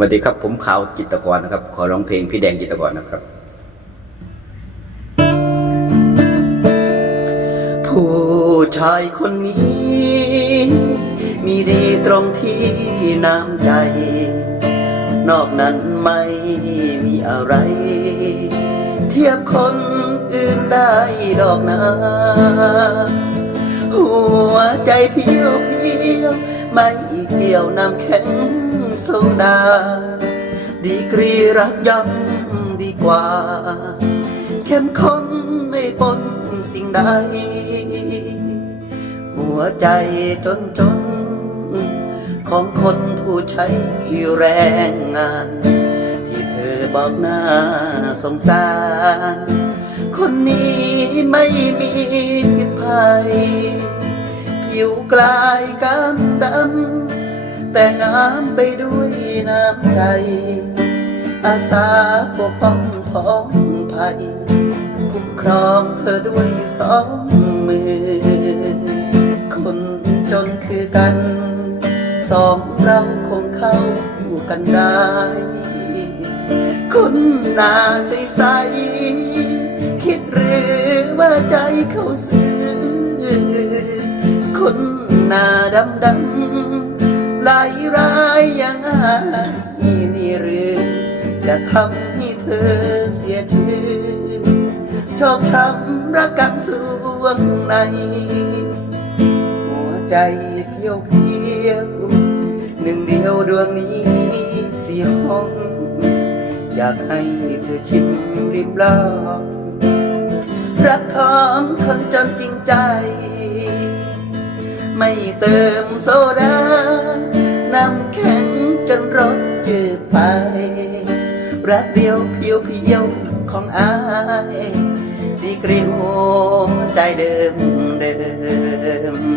วัสดีครับผมขาวจิตกรนะครับ ขอร้องเพลงพี่แดงจิตกรนะครับ ผู้ชายคนนี้ มีดีตรงที่น้ำใจ นอกนั้นไม่มีอะไร เทียบคนอื่นได้ดอกนะ หัวใจเพียวเพียวไม่เกี่ยวน้ำแข็ง โซดา ดีกรีรักยังดีกว่า เข้มข้นไม่ปนสิ่งใด หัวใจจนจน ของคนผู้ใช้แรงงาน ที่เธอบอกหน้าสงสาร คนนี้ไม่มีพิษภัยผิวกลายกันดำ แต่งามไปด้วยน้ำใจ อาสาปกป้องพ้องภัย คุ้มครองเธอด้วยสองมือ คนจนคือกัน สองเราคงเข้ากันได้ คนหน้าใสๆคิดหรือว่าใจเขาซื้อ คนหน้าดำดำ ร้ายอย่างอายนี่หรือจะทำให้เธอเสียชื่อชอบช้ำรักกันสวงใน หัวใจเพียวเพียวหนึ่งเดียวดวงนี้เสียห้อง อยากให้เธอชิมริมลองรักของคนจนจริงใจ ไม่เติมโซดา น้ำแข็งจนรถจืดไป รักเดียวเพียวเพียวของอายดีกรีหัวใจเดิมเดิม